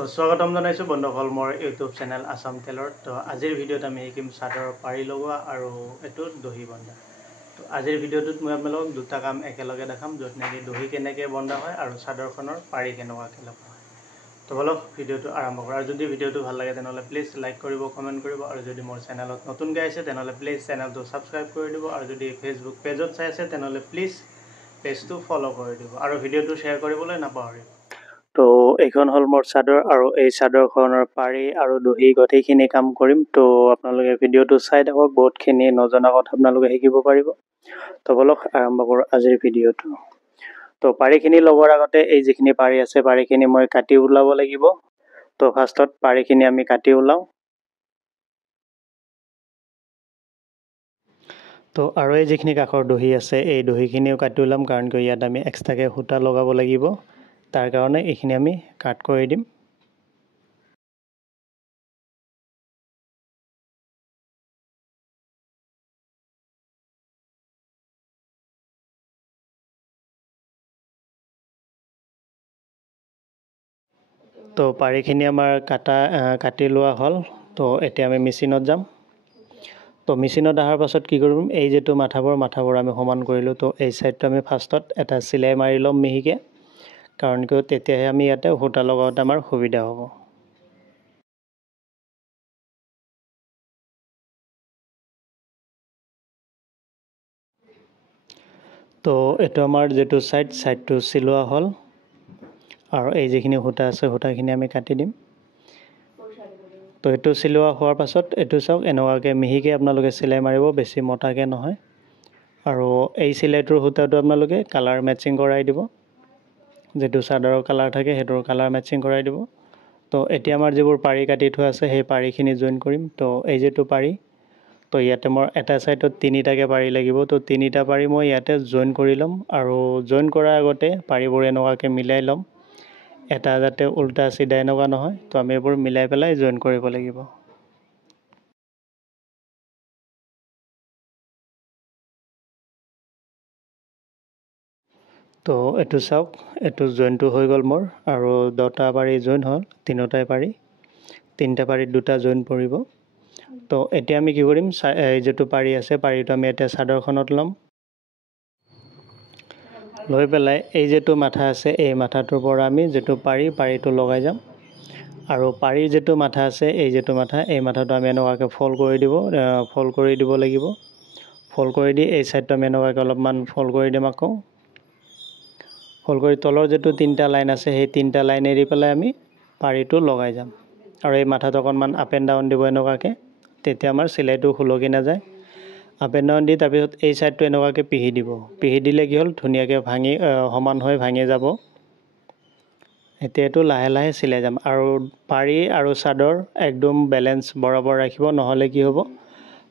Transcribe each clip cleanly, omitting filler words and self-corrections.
তো স্বাগতম জানাইছোঁ বন্ধুসকল মোৰ ইউটিউব চেনেল আসাম টেইলৰ। তো আজিৰ ভিডিঅ'ত আমি শিকিম চাদৰৰ পাৰি লগোৱা আৰু এইটো দহি বন্ধা। তো আজিৰ ভিডিঅ'টোত মই আপোনালোকক দুটা কাম একেলগে দেখাম, য'ত নেকি দহি কেনেকৈ বন্ধা হয় আৰু চাদৰখনৰ পাৰি কেনেকুৱাকৈ লগোৱা হয়। তো বলক ভিডিঅ'টো আৰম্ভ কৰোঁ। আৰু যদি ভিডিঅ'টো ভাল লাগে তেনেহ'লে প্লিজ লাইক কৰিব, কমেণ্ট কৰিব, আৰু যদি মোৰ চেনেলত নতুনকৈ আহিছে তেনেহ'লে প্লিজ চেনেলটো ছাবস্ক্ৰাইব কৰি দিব, আৰু যদি ফেচবুক পেজত চাই আছে তেনেহ'লে প্লিজ পেজটো ফ'ল' কৰি দিব আৰু ভিডিঅ'টো শ্বেয়াৰ কৰিবলৈ নাপাহৰিব। তো এইখন হ'ল মোৰ চাদৰ, আৰু এই চাদৰখনৰ পাৰি আৰু দহি গোটেইখিনি কাম কৰিম। তো আপোনালোকে ভিডিঅ'টো চাই থাকক, বহুতখিনি নজনা কথা আপোনালোকে শিকিব পাৰিব। তো বলক আৰম্ভ কৰোঁ আজিৰ ভিডিঅ'টো। তো পাৰিখিনি লগোৱাৰ আগতে এই যিখিনি পাৰি আছে পাৰিখিনি মই কাটি ওলাব লাগিব। তো ফাৰ্ষ্টত পাৰিখিনি আমি কাটি ওলাওঁ। তো আৰু এই যিখিনি কাষৰ দহি আছে এই দহিখিনিও কাটি ওলাম, কাৰণ কিয় ইয়াত আমি এক্সট্ৰাকৈ সূতা লগাব লাগিব। তাৰ কাৰণে এইখিনি আমি কাট কৰি দিম। তো পাৰিখিনি আমাৰ কাটি লোৱা হ'ল। তো এতিয়া আমি মেচিনত যাম। তো মেচিনত অহাৰ পাছত কি কৰিম, এই যিটো মাথাবোৰ আমি সমান কৰিলোঁ। তো এই ছাইডটো আমি ফাৰ্ষ্টত এটা চিলাই মাৰি ল'ম মিহিকৈ, কাৰণ কিয় তেতিয়াহে আমি ইয়াতে সূতা লগাওঁতে আমাৰ সুবিধা হ'ব। তো এইটো আমাৰ যিটো ছাইডটো চিলোৱা হ'ল, আৰু এই যিখিনি সূতা আছে সূতাখিনি আমি কাটি দিম। তো এইটো চিলোৱা হোৱাৰ পাছত এইটো চাওক, এনেকুৱাকৈ মিহিকৈ আপোনালোকে চিলাই মাৰিব, বেছি মোটাকৈ নহয়। আৰু এই চিলাইটোৰ সূতাটো আপোনালোকে কালাৰ মেচিং কৰাই দিব, যিটো চাদৰৰ কালাৰ থাকে সেইটোৰ কালাৰ মেচিং কৰাই দিব। তো এতিয়া আমাৰ যিবোৰ পাৰি কাটি থোৱা আছে সেই পাৰিখিনি জইন কৰিম। তো এই যিটো পাৰি, তো ইয়াতে মোৰ এটা ছাইডত তিনিটাকৈ পাৰি লাগিব। তো তিনিটা পাৰি মই ইয়াতে জইন কৰি ল'ম, আৰু জইন কৰাৰ আগতে পাৰিবোৰ এনেকুৱাকৈ মিলাই ল'ম, এটা যাতে উল্টা চিধা এনেকুৱা নহয়। তো আমি এইবোৰ মিলাই পেলাই জইন কৰিব লাগিব। তো এইটো চাওক, এইটো জইনটো হৈ গ'ল মোৰ, আৰু 10টা পাৰি জইন হ'ল, তিনিটা পাৰিত 2টা জইন পৰিব। তো এতিয়া আমি কি কৰিম, এই যিটো পাৰি আছে পাৰিটো আমি এতিয়া চাদৰখনত ল'ম। লৈ পেলাই এই যিটো মাথা আছে এই মাথাটোৰ পৰা আমি যিটো পাৰিটো লগাই যাম। আৰু পাৰিৰ যিটো মাথা আছে এই মাথাটো আমি এনেকুৱাকৈ ফল্ড কৰি দিব লাগিব। ফল্ড কৰি দি এই ছাইডটো আমি এনেকুৱাকৈ অলপমান ফল্ড কৰি দিম। আকৌ ফল্ড কৰি তলৰ যিটো 3টা লাইন আছে সেই 3টা লাইন এৰি পেলাই আমি পাৰিটো লগাই যাম। আৰু এই মাথাটো অকণমান আপ এণ্ড ডাউন দিব এনেকুৱাকৈ, তেতিয়া আমাৰ চিলাইটো সুলকি নাযায়। আপ এণ্ড ডাউন দি তাৰপিছত এই ছাইডটো এনেকুৱাকৈ পিহি দিব। পিহি দিলে কি হ'ল, ধুনীয়াকৈ সমান হৈ ভাঙি যাব। এতিয়া এইটো লাহে লাহে চিলাই যাম। আৰু পাৰি আৰু চাদৰ একদম বেলেঞ্চ বৰাবৰ ৰাখিব, নহ'লে কি হ'ব,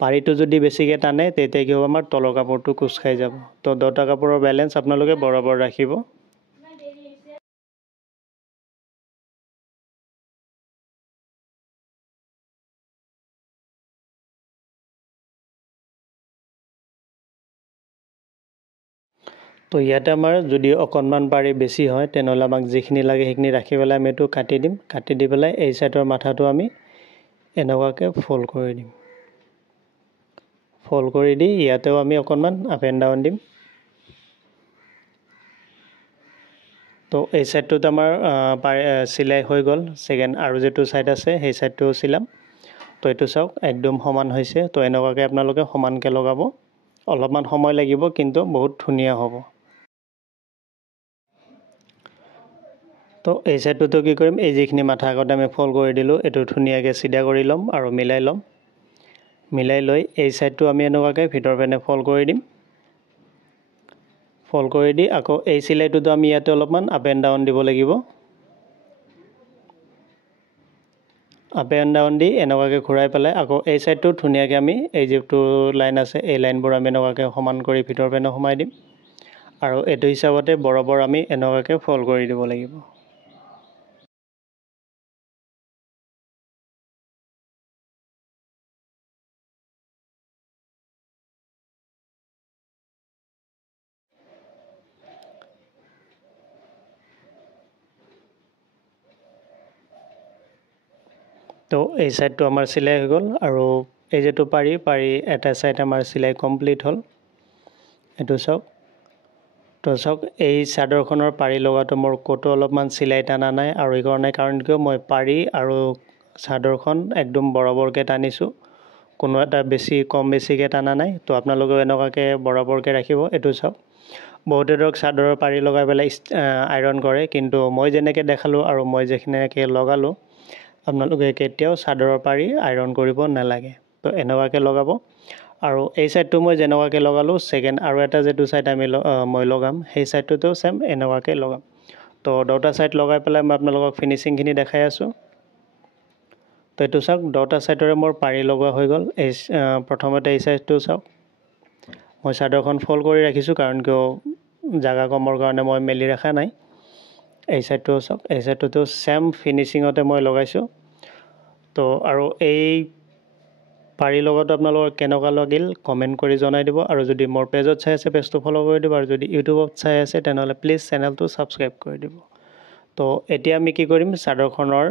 পাৰিটো যদি বেছিকৈ টানে তেতিয়া কি হ'ব, আমাৰ তলৰ কাপোৰটো কোচ খাই যাব। তো 2টা কাপোৰৰ বেলেঞ্চ আপোনালোকে বৰাবৰ ৰাখিব। তো ইয়াতে আমাৰ যদি অকণমান পাৰি বেছি হয় তেনেহ'লে আমাক যিখিনি লাগে সেইখিনি ৰাখি পেলাই আমি এইটো কাটি দিম। কাটি দি পেলাই এই ছাইডৰ মাথাটো আমি এনেকুৱাকৈ ফল্ড কৰি দিম। ফল্ড কৰি দি ইয়াতেও আমি অকণমান আপ এণ্ড ডাউন দিম। তো এই ছাইডটোত আমাৰ চিলাই হৈ গ'ল। ছেকেণ্ড আৰু যিটো ছাইড আছে সেই ছাইডটোও চিলাম। তো এইটো চাওক একদম সমান হৈছে। তো এনেকুৱাকৈ আপোনালোকে সমানকৈ লগাব। অলপমান সময় লাগিব, কিন্তু বহুত ধুনীয়া হ'ব। তো এই ছাইডটোতো কি কৰিম, এই যিখিনি মাথা আগতে আমি ফল্ড কৰি দিলোঁ এইটো ধুনীয়াকৈ চিধা কৰি ল'ম আৰু মিলাই ল'ম। মিলাই লৈ এই ছাইডটো আমি এনেকুৱাকৈ ভিতৰ পিনে ফল্ড কৰি দিম। ফল্ড কৰি দি আকৌ এই চিলাইটোতো আমি ইয়াতে অলপমান আপ এণ্ড ডাউন দিব লাগিব। আপ এণ্ড ডাউন দি এনেকুৱাকৈ ঘূৰাই পেলাই আকৌ এই ছাইডটো ধুনীয়াকৈ আমি এই যিটো লাইন আছে এই লাইনবোৰ আমি এনেকুৱাকৈ সমান কৰি ভিতৰ পিনে সোমাই দিম। আৰু এইটো হিচাপতে বৰাবৰ আমি এনেকুৱাকৈ ফল্ড কৰি দিব লাগিব। তো এই সাইডটো আমাৰ চিলাই হৈ গ'ল আৰু এই যেটো পাৰি এটা সাইড আমাৰ চিলাই কমপ্লিট হ'ল এটো চাওক তো চাওক এই চাদৰখনৰ পাৰি লগাটো মোৰ ক'তো অলপমান চিলাই টানা নাই আৰু এই কাৰণ কিয় মই পাৰি আৰু চাদৰখন একদম বৰাবৰকৈ টানিছোঁ কোনো এটা বেছি কম বেছিকৈ টানা নাই তো আপোনালোকেও এনেকুৱাকৈ বৰাবৰকৈ ৰাখিব এইটো চাওক বহুতে ধৰক চাদৰৰ পাৰি লগাই পেলাই আইৰণ কৰে কিন্তু মই যেনেকৈ দেখালোঁ আৰু মই যেনেকৈ লগালোঁ আপোনালোকে কেতিয়াও চাদৰৰ পাৰি আইৰণ কৰিব নালাগে তো এনেকুৱাকৈ লগাব আৰু এই সাইডটো মই যেনেকুৱাকৈ লগালোঁ সেকেন্ড আৰু এটা যেটো সাইড মই লগাম সেই সাইডটোতো সেম এনেকুৱাকৈ লগাম তো দুটা সাইড লগাই পেলাই মই আপোনালোকক ফিনিশিংখিনি দেখাই আছোঁ তো এইটো চাওক দুটা সাইডৰে মোৰ পাৰি লগোৱা হৈ গ'ল এই প্ৰথমতে এই সাইডটো চাওক মই চাদৰখন ফল্ড কৰি ৰাখিছোঁ কাৰণ কিয় জাগা কমৰ কাৰণে মই মেলি ৰাখা নাই এই সাইডটো চাওক এই সাইডটো সেম ফিনিশিংতে মই লগাইছোঁ তো আৰু এই পাৰি লগতো আপোনালোকৰ কেনেকুৱা লাগিল কমেন্ট কৰি জনাই দিব আৰু যদি মোৰ পেজত চাই আছে পেজটো ফলো কৰি দিব আৰু যদি ইউটিউবত চাই আছে তেনেহলে প্লিজ চেনেলটো সাবস্ক্ৰাইব কৰি দিব তো এতিয়া আমি কি কৰিম চাদৰখনৰ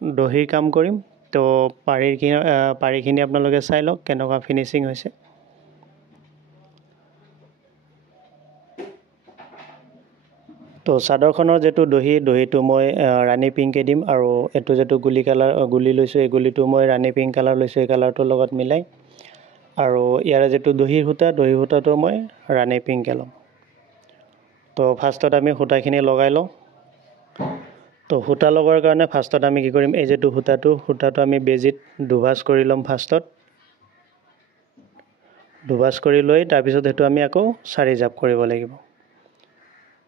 দহিৰ কাম কৰিম তো পাৰিখিনি আপোনালোকে চাই লওক কেনেকুৱা ফিনিশিং হৈছে তো চাদৰখনৰ যেটো দহিটো মই ৰাণী পিংকে দিম আৰু এটো যেটো গুলি লৈছোঁ এই গুলিটো মই ৰাণী পিংক কালাৰ লৈছোঁ এই কালাৰটোৰ লগত মিলাই আৰু ইয়াৰে যেটো দহি সূতাটো মই ৰাণী পিংকে ল'ম তো ফাৰ্ষ্টত আমি সূতাখিনি লগাই লওঁ তো সূতা লগোৱাৰ কাৰণে ফাৰ্ষ্টত আমি কি কৰিম এই যেটো সূতাটো আমি বেজিত দুভাজ কৰি ল'ম ফাৰ্ষ্টত দুভাজ কৰি লৈ তাৰ পিছত হেতু আমি আকৌ 4 জাপ কৰিব লাগিব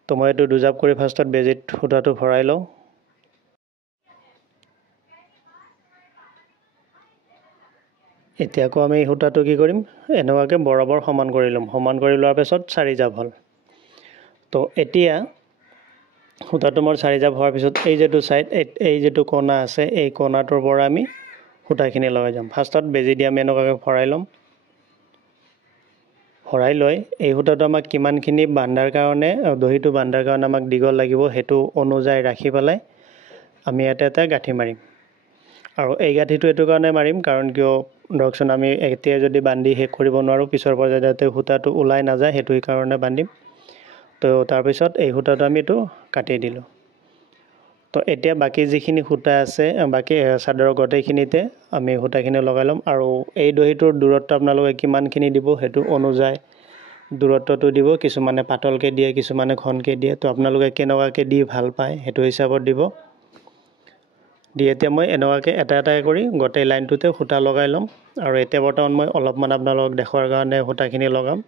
তো মই এইটো দুজাপ কৰি ফাৰ্ষ্টত বেজিত সূতাটো ভৰাই লওঁ এতিয়া আকৌ আমি সূতাটো কি কৰিম এনেকুৱাকৈ বৰাবৰ সমান কৰি ল'ম সমান কৰি লোৱাৰ পিছত 4 জাপ হ'ল তো এতিয়া সূতাটো মোৰ 4 জাপ হোৱাৰ পিছত এই যেটো সাইড এই যেটো কোণা আছে এই কোণাটোৰ পৰা আমি সূতাখিনি লগাই যাম ফাৰ্ষ্টত বেজি দি আমি এনেকুৱাকৈ ভৰাই ল'ম ভৰাই লৈ এই সূতাটো আমাক কিমানখিনি বান্ধাৰ কাৰণে দহিটো বান্ধাৰ কাৰণে আমাক দীঘল লাগিব হেতু অনুযায়ী ৰাখি পেলাই আমি এটা গাঁঠি মাৰিম আৰু এই গাঁঠিটো এটো কাৰণে মাৰিম কাৰণ কিয় ধৰকচোন আমি এতিয়া যদি বান্ধি শেষ কৰিব নোৱাৰো পিছৰ পৰ্যায়ত যাতে সূতাটো ওলাই নাযায় হেতু কাৰণে বান্ধিম তো তাৰ পিছত এই সূতাটো আমি এটো কাটি দিলোঁ তো এতিয়া বাকি যিখিনি সূতা আছে বাকি চাদৰৰ গটেইখিনিতে আমি সূতাখিনি লগাই ল'ম আৰু এই দহিটোৰ দূৰত্ব আপোনালোকে কিমানখিনি দিব হেতু অনুযায়ী দূৰত্বটো দিব কিছুমানে পাতলকে দিয়ে কিছুমানে ঘনকে দিয়ে তো আপোনালোকে কেনেকুৱাকৈ দি ভাল পায় হেতু হিচাপত দিব দি এতিয়া মই এনেকুৱাকৈ এটা কৰি গোটেই লাইনটোতে সূতা লগাই ল'ম আৰু এতিয়া বৰ্তমান মই অলপমান আপোনালোকক দেখুৱাৰ কাৰণে সূতাখিনি লগাম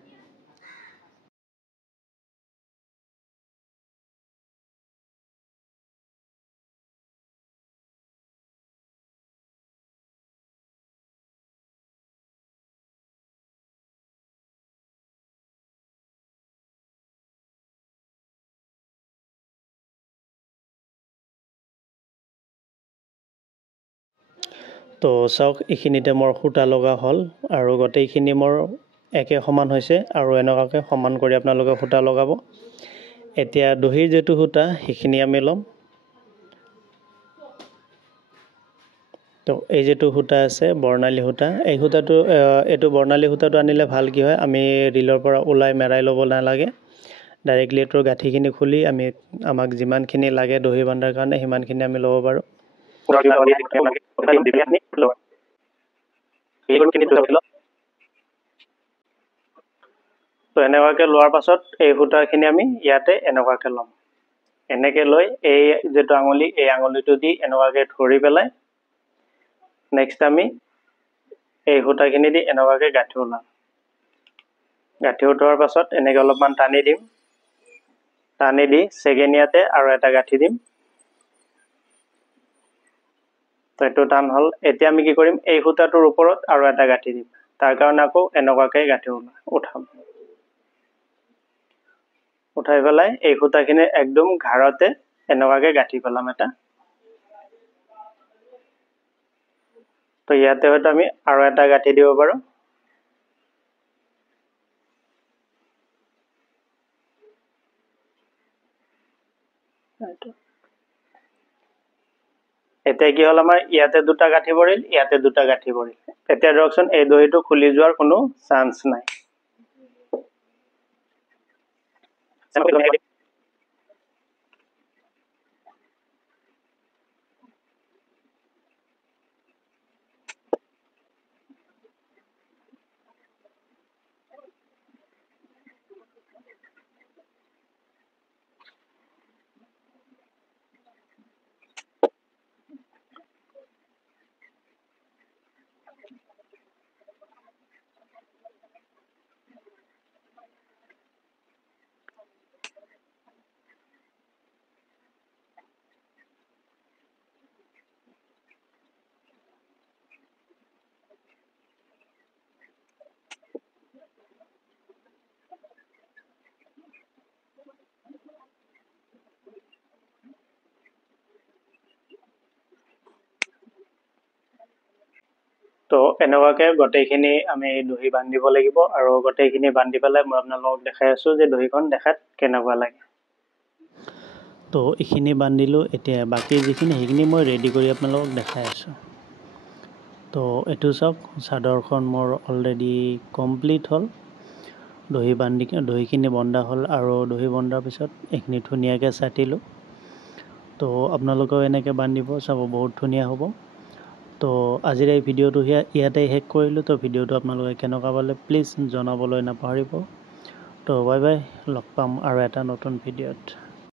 তো চাওক এইখিনিতে মোৰ সূতা লগা হ'ল আৰু গোটেইখিনি মোৰ একে সমান হৈছে আৰু এনেকুৱাকৈ সমান কৰি আপোনালোকে সূতা লগাব এতিয়া দহিৰ যেটো সূতা সেইখিনি আমি ল'ম তো এই যেটো সূতা আছে বৰ্ণালী সূতা এই সূতাটো এটো বৰ্ণালী সূতাটো আনিলে ভাল কি হয় আমি ৰিলৰ পৰা ওলাই মেৰাই ল'ব নালাগে ডাইৰেক্টলি এটোৰ গাঁঠিখিনি খুলি আমাক যিমানখিনি লাগে দহি বান্ধাৰ কাৰণে সিমানখিনি আমি ল'ব পাৰোঁ তো এনেকুৱাকৈ লোৱাৰ পাছত এই সূতাখিনি আমি ইয়াতে এনেকুৱাকৈ ল'ম এনেকৈ লৈ এই যেটো আঙুলি এই আঙুলিটো দি এনেকুৱাকৈ ধৰি পেলাই নেক্সট আমি এই সূতাখিনি দি এনেকুৱাকৈ গাঁঠি ওলাম গাঁঠি উঠোৱাৰ পাছত এনেকৈ অলপমান টানি দিম টানি দি সেকেন্ড ইয়াতে আৰু এটা গাঁঠি দিম তো এটো টান হল এতিয়া আমি কি কৰিম এই সূতাটোৰ ওপৰত আৰু এটা গাঁঠি দিম তাৰ কাৰণে আকৌ এনেকুৱাকৈ গাঁঠি উঠাম উঠাই পেলাই এই সূতাখিনি একদম ঘাৰতে এনেকুৱাকৈ গাঁঠি পেলাম এটা তো ইয়াতে হয়তো আমি আৰু এটা গাঁঠি দিব পাৰো এতিয়া কি হ'ল আমাৰ ইয়াতে দুটা গাঁঠি পৰিল, ইয়াতে দুটা গাঁঠি পৰিল। এতিয়া ধৰকচোন এই দহিটো খুলি যোৱাৰ কোনো চান্স নাই। তো এনেকুৱাকে গোটেইখিনি আমি দহি বান্ধিব লাগিব আৰু গোটেইখিনি বান্ধি পেলাই মই আপোনালোকক দেখাই আছোঁ যে দহিখন দেখাত কেনেকুৱা লাগে। তো এইখিনি বান্ধিলোঁ, এতিয়া বাকী যিখিনি সেইখিনি মই ৰেডি কৰি আপোনালোকক দেখাই আছোঁ। তো এইটো চাওক, চাদৰখন মোৰ অলৰেডি কমপ্লিট হ'ল। দহিখিনি বন্ধা হ'ল আৰু দহি বন্ধাৰ পিছত এইখিনি ধুনীয়াকৈ চাটিলোঁ। তো আপোনালোকেও এনেকৈ বান্ধিব, চাব বহুত ধুনীয়া হ'ব। তো আজিৰ এই ভিডিঅ'টো ইয়াতে শেষ কৰিলোঁ। তো ভিডিঅ'টো আপোনালোকে কেনেকুৱা পালে প্লিজ জনাবলৈ নাপাহৰিব। তো বাই বাই, লগ পাম আৰু এটা নতুন ভিডিঅ'ত।